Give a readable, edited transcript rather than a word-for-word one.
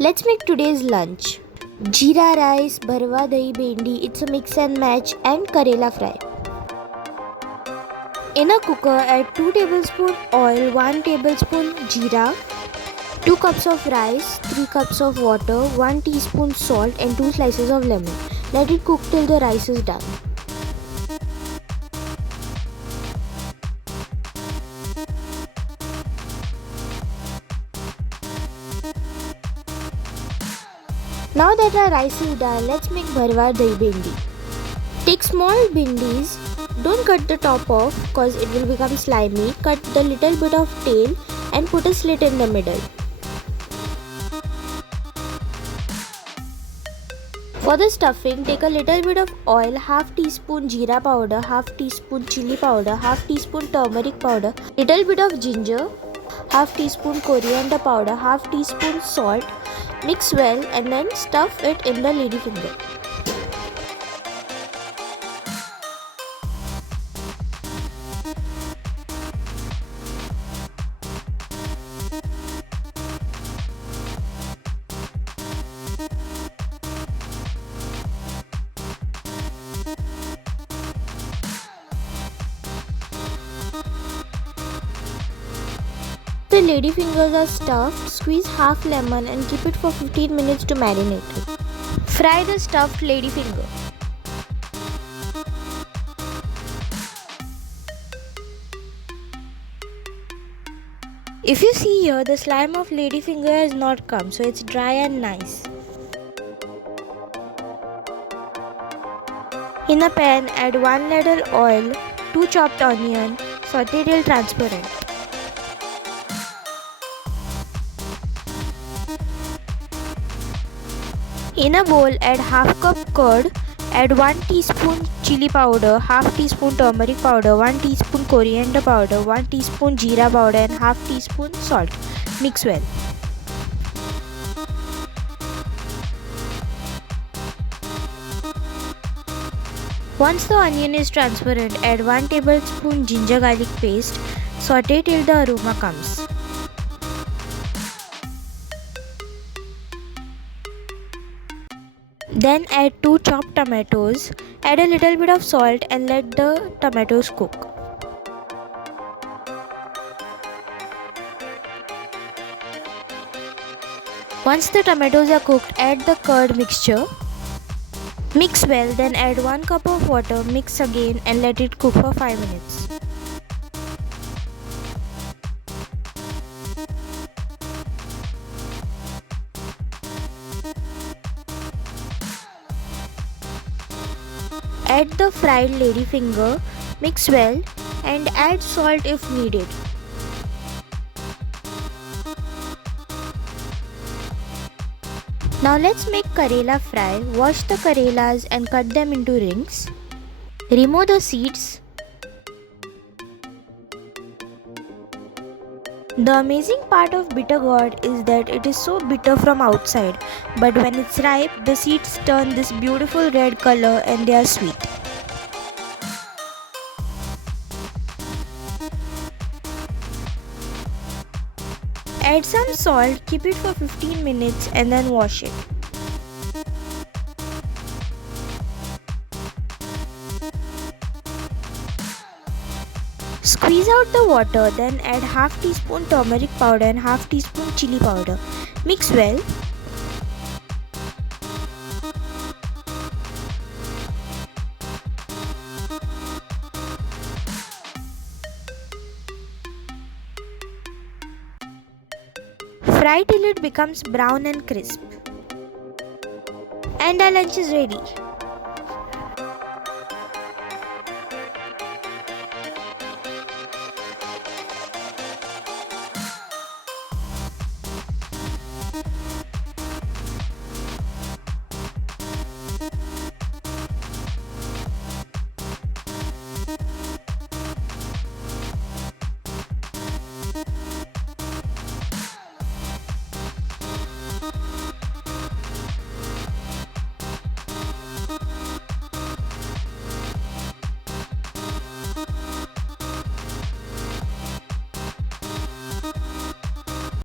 Let's make today's lunch. Jeera rice, Bharwa, Dahi, Bhindi, it's a mix and match, and Karela fry. In a cooker, add 2 tablespoons oil, 1 tablespoon jeera, 2 cups of rice, 3 cups of water, 1 teaspoon salt and 2 slices of lemon. Let it cook till the rice is done. Now that our rice is done, let's make Bharwa Dahi Bhindi. Take small bhindis. Don't cut the top off cause it will become slimy. Cut the little bit of tail and put a slit in the middle. For the stuffing, take a little bit of oil, half teaspoon jeera powder, half teaspoon chili powder, half teaspoon turmeric powder, little bit of ginger, half teaspoon coriander powder, half teaspoon salt. Mix well and then stuff it in the lady finger. The lady fingers are stuffed, squeeze half lemon and keep it for 15 minutes to marinate it. Fry the stuffed lady finger. If you see here, the slime of lady finger has not come, so it's dry and nice. In a pan, add 1 ladle oil, 2 chopped onion, saute till transparent. In a bowl, add half cup curd, add 1 teaspoon chili powder, half teaspoon turmeric powder, 1 teaspoon coriander powder, 1 teaspoon jeera powder and half teaspoon salt. Mix well. Once the onion is transparent, add 1 tablespoon ginger garlic paste. Saute till the aroma comes. Then add 2 chopped tomatoes, add a little bit of salt and let the tomatoes cook. Once the tomatoes are cooked, add the curd mixture. Mix well, then add 1 cup of water, mix again and let it cook for 5 minutes. Add the fried lady finger, mix well and add salt if needed. Now let's make Karela fry. Wash the Karelas and cut them into rings. Remove the seeds. The amazing part of bitter gourd is that it is so bitter from outside, but when it's ripe, the seeds turn this beautiful red color and they are sweet. Add some salt, keep it for 15 minutes and then wash it. Squeeze out the water, then add half teaspoon turmeric powder and half teaspoon chili powder. Mix well. Fry till it becomes brown and crisp. And our lunch is ready.